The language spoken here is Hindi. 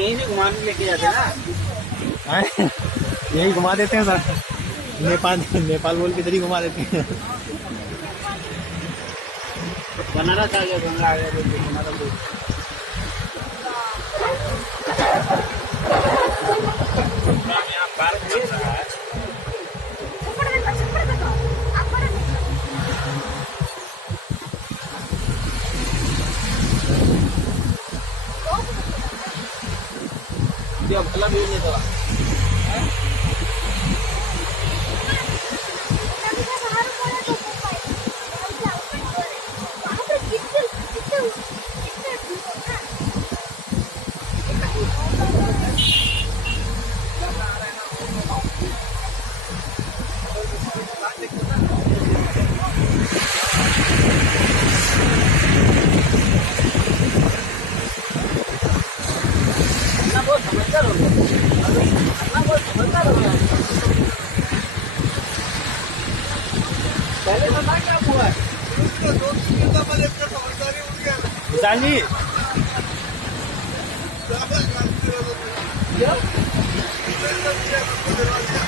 यहीं से घुमाने लेके जाते हैं ना। यही घुमा देते हैं सर, नेपाल नेपाल बोल के इधर ही घुमा देते हैं। बनारस आ गया, गंगा आ गया, बनारस यहाँ पार्क बन रहा है। भला भी नहीं था। बहुत समझदार हो गया, बहुत समझदार हो गया। पहले बता क्या हुआ है? विशाल जी क्या?